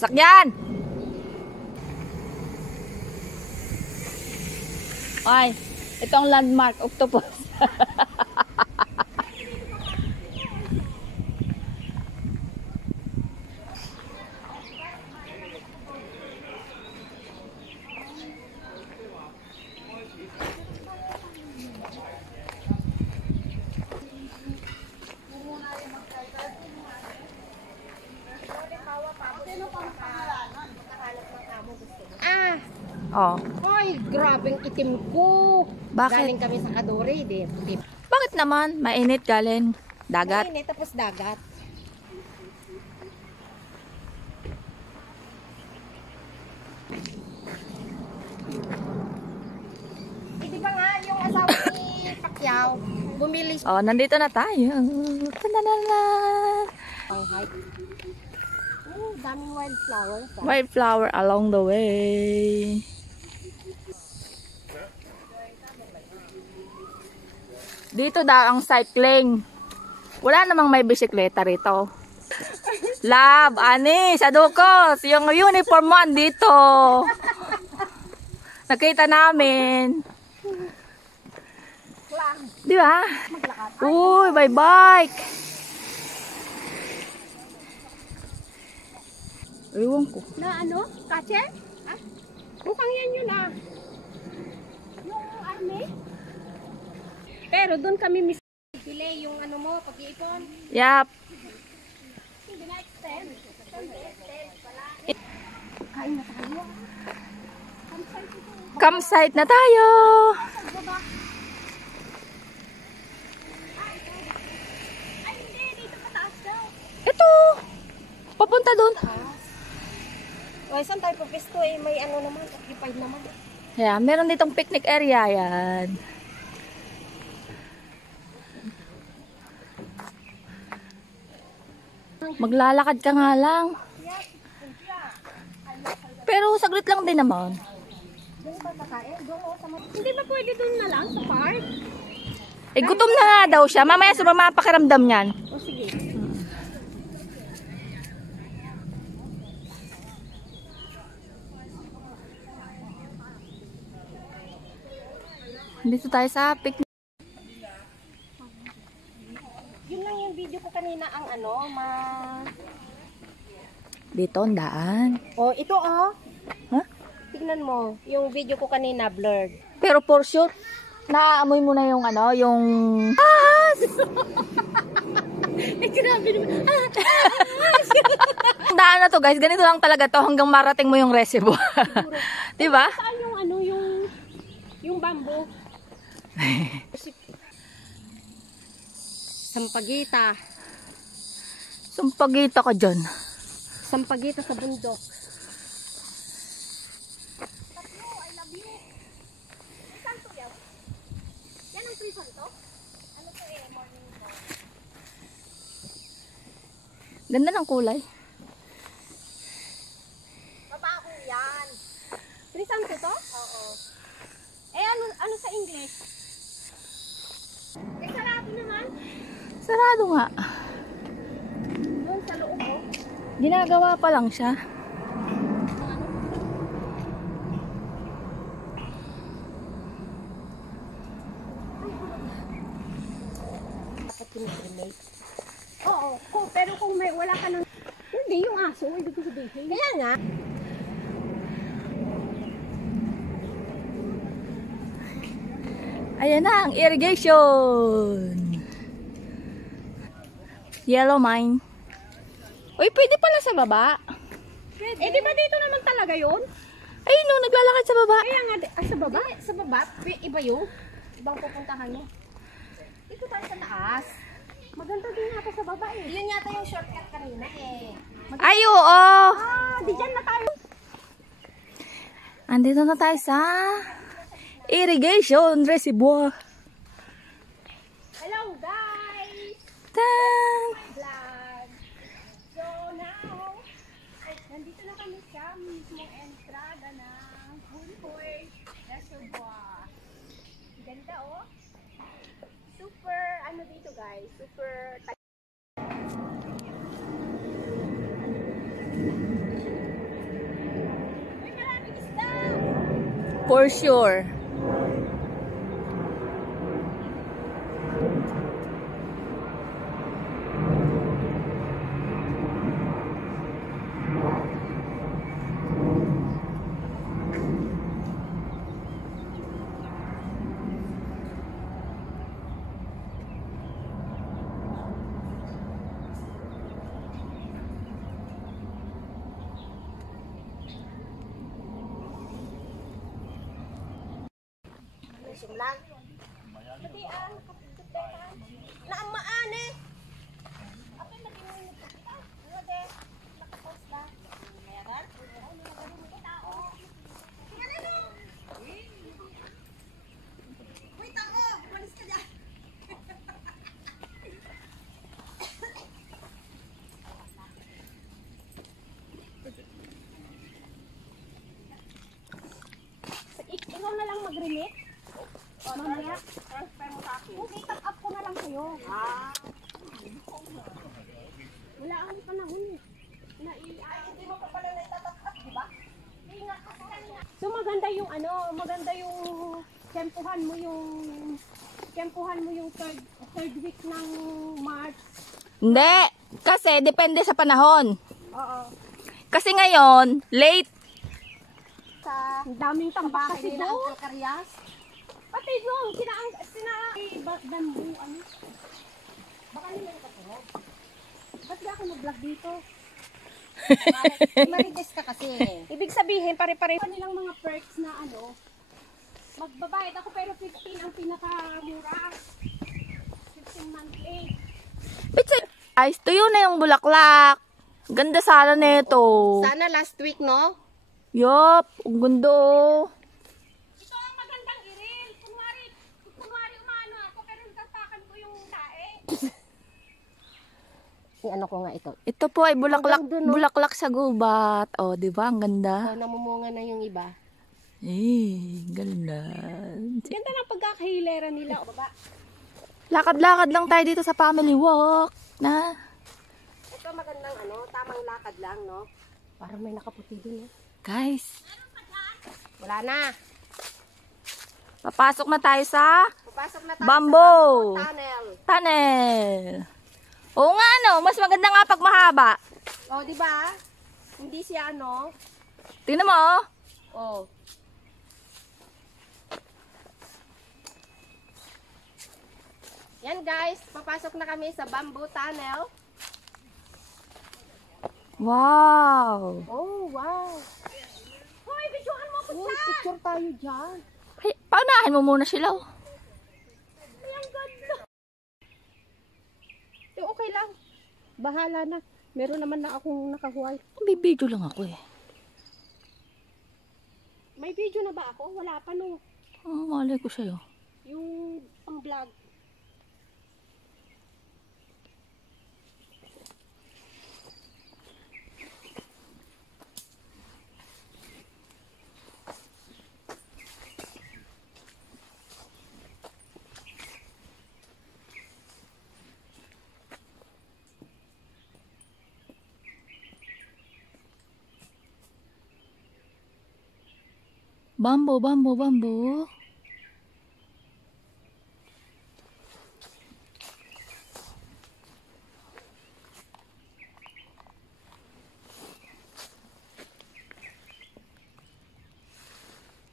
Sakyan! Ay, itong landmark, octopus. Oh. Ay, grabeng itim ko. Bakit? Galing kami sa Kadore, din. Bakit naman? Mainit galing dagat. Mainit, tapos dagat. Eh, di ba nga, yung asawa ni Pacquiao, bumili siya Oh, nandito na tayo. Tananana. pang hike. Oh, daming wildflowers. White flower along the way. Dito daw ang cycling. Wala namang may bisikleta rito. Love, ani, sa Dukos, yung uniform mo andito. Nakita namin. Di ba? Uy, by bike. Ewan ko. Na ano? Kache? Ah? Mukhang yan yun ah. Yung army? Pero doon kami delay yung ano mo, pag-iipon. Yap. Hindi na extend. Kain na tayo. Campsite na tayo. Ay, hindi. Dito pataas daw. Ito. Papunta doon. Ay, saan tayo pupisto eh? May ano naman, occupied naman. Yeah, meron ditong picnic area yan. Maglalakad ka nga lang. Pero saglit lang din naman. Doon pa kakain? Doon sa hindi ba pwede doon na lang sa park? Eh, gutom na nga daw siya. Mamaya sumama pakiramdam niyan. O sige. Dito tayo sa picnic. Yun lang yung video ko kanina ang ano, Dito ang daan. Oh, ito oh. Huh? Tignan mo, yung video ko kanina blurred. Pero for sure, naaamoy mo na yung ano, yung... Ah! Eh, grabe naman. Ang daan na to guys, ganito lang talaga to hanggang marating mo yung reservoir. Diba? Saan yung ano, yung bamboo? Sampagita. Sumpagita ka dyan. Sampagita sa bundok. Yan ang prison to? Ano to eh, morning to? Ganda ng kulay. Babaho yan. Prison to? Oo. Eh, ano sa English? Eh, sarado naman. Sarado nga. Doon sa loob mo. Ginagawa pa lang siya. Dapat pinag-remake. Oo, pero kung may wala ka ng... Hindi, yung aso, hindi ko sabihin. Kaya nga. Ayan na ang irrigation. Yellow mine. Uy, pwede pala sa baba. Pwede. Eh, di ba dito naman talaga yun? Ay, no, naglalakad sa baba. Kaya nga, sa baba? Sa baba? Iba yung? Ibang pupuntahan mo? Dito tayo sa taas. Maganda din yata sa baba eh. Yun yata yung shortcut kanina eh. Ay, oo. Di dyan na tayo. Andito na tayo sa irrigation reservoir. Hello guys! Tan! Vlog! So now, nandito na kami sa mismong entrada ng Hulhoy Reservoir. Ganda oh! Super, ano dito guys? Super For sure. Sumlang. Pati ang naamaan eh. Ako yung nag-inulit na kita. Ano de? Nakapost na. Meron? Tao. Tingnan ano? Uy, tao! Malis ka dyan. Ikaw na lang mag-remit? Mamaya, transfer mo sa akin. Hindi, top up ko na lang sa'yo. Wala akong panahon eh. Hindi mo pa pala na-top up, di ba? So maganda yung maganda yung tempuhan mo yung third week ng March. Hindi, kasi depende sa panahon. Oo. Kasi ngayon, late. Sa daming tambak kasi doon. Pati doon, bamboo, baka nila nakatulog. Ba't di ako nag-vlog dito? Marites ka kasi. Ibig sabihin, pare-pare nilang mga perks na magbabayad ako pero 15 ang pinakamura. 15 monthly. Guys, tuyo na yung bulaklak. Ganda sana nito. Sana last week, no? Yup, ang ganda. Ito ang magandang iril. Kunwari umano ako pero nagtapakan ko yung tae. Ano ko nga ito. Ito po ay bulaklak, Hanggang dun, no? bulaklak sa gubat. Oh, di ba? Ang ganda. So, namumunga na yung iba. Ganda. Ganda ng pagkakahilera nila. O baba. Lakad-lakad lang tayo dito sa family walk. Na. Ito magandang tamang lakad lang, no? Parang may nakaputi dun, eh. Guys, Wala na. papasok na tayo sa Papasok na tayo Bamboo sa tunnel. tunnel. Oo nga, mas maganda nga pag mahaba. Oh, di ba? Hindi siya Tingnan mo, oh. Oh. Yan guys, papasok na kami sa Bamboo Tunnel. Wow. Oh, wow. Hoy, videohan mo ako Uy, picture tayo dyan. Ay, paunahin mo muna sila, oh. Ang ganda. Okay lang. Bahala na. Meron naman na akong nakahuay. Bibidyo lang ako, eh. May video na ba ako? Wala pa no. Malay ko sa'yo. Yung pang-vlog. Bamboo, bamboo, bamboo.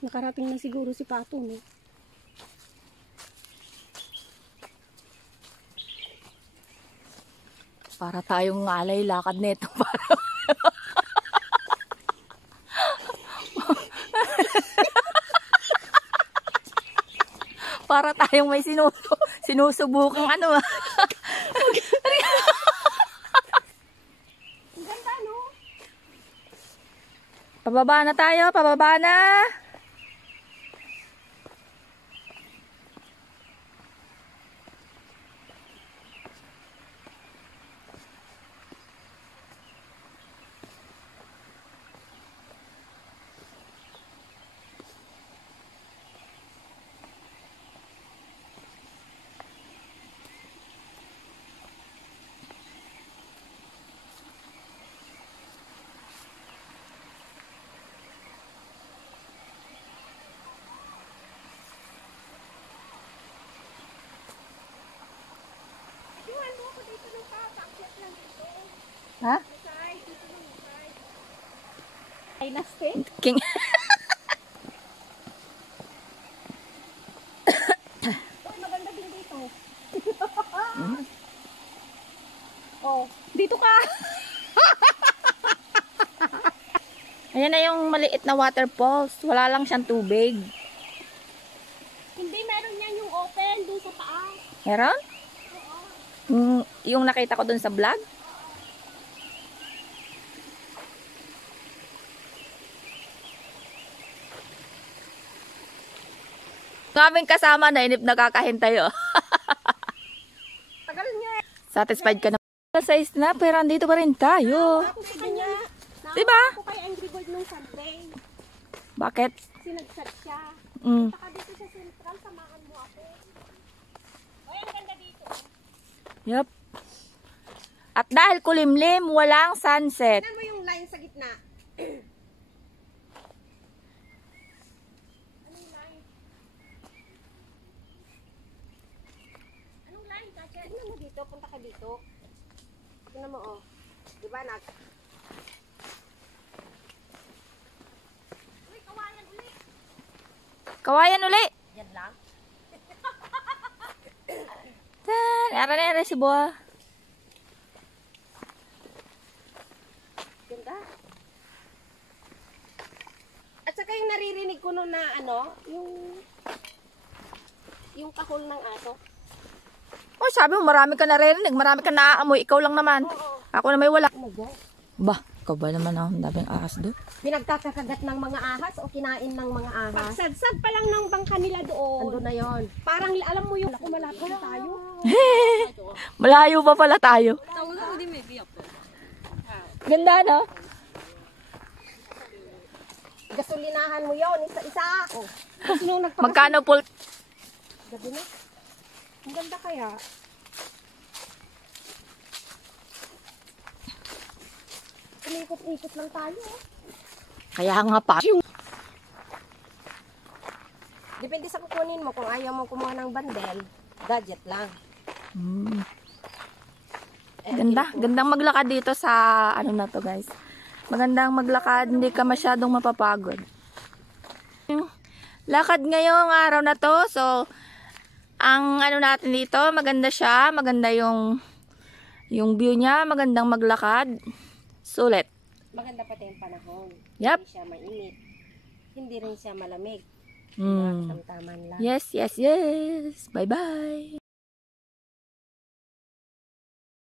Nakarating na siguro si Pato, no? Para tayong ngalay lakad nito. Para tayong may sinusubukang Ang ganda, no? Pababa na tayo, pababa na. dito ng papakyat lang dito. Ha? Side, dito ng side. Ay, naste? King. Uy, maganda din dito. Oh, dito ka. Ayan na yung maliit na waterfalls. Wala lang siyang tubig. Hindi, meron yan yung open dun sa taas. Meron? Yung nakita ko dun sa vlog? Kaming kasama na inip nakakahintay oh. Tagal niya eh. Satisfied ka na. Size na, pero andito pa rin tayo. Ako sa kanya. Diba? Ako kay Angry Bird nung Sunday. Bakit? Sinagsat siya. Mm. Saka dito sa Central, samahan mo ako. Uy, ang ganda dito. Yep. At dahil kulimlim, walang sunset. Tignan mo yung line sa gitna. Anong line, Kache? Tignan mo dito, punta ka dito. Tignan mo, oh. Diba, nak? Uy, kawayan ulit. Kawayan uli. Yan lang. Ara si Boa. Ganda. At saka yung naririnig ko nun na ano, yung kahol ng aso. Oh, sabi mo, marami ka naririnig, marami ka naaamoy. Ikaw lang naman. Ako na may wala. Ano ba? Bah, ikaw ba naman ako? Ang daming ahas doon. Pinagkakakagat ng mga ahas o kinain ng mga ahas? Pagsadsad pa lang ng bangka nila doon. Ando na yon. Parang alam mo yung, ako malapit na tayo. Malayo pa pala tayo. Ganda, no? Gasolinahan mo yon isa-isa. Oh. Tapos nung Magkano full? Gabi na. ang ganda kaya. Umikot-ikot lang tayo. Oh. Kaya nga pa. Depende sa kukunin mo. Kung ayaw mo kumuha ng bundle, gadget lang. Hmm. Ganda. Gandang maglakad dito sa ano na to, guys. Magandang maglakad. Hindi ka masyadong mapapagod. Lakad ngayong araw na to. So, ang ano natin dito, maganda siya. Maganda yung view niya. Magandang maglakad. Sulit. Maganda pati yung panahon. Yep. Hindi siya mainit. Hindi rin siya malamig. Mm. Tamtaman lang. Yes, yes, yes. Bye-bye.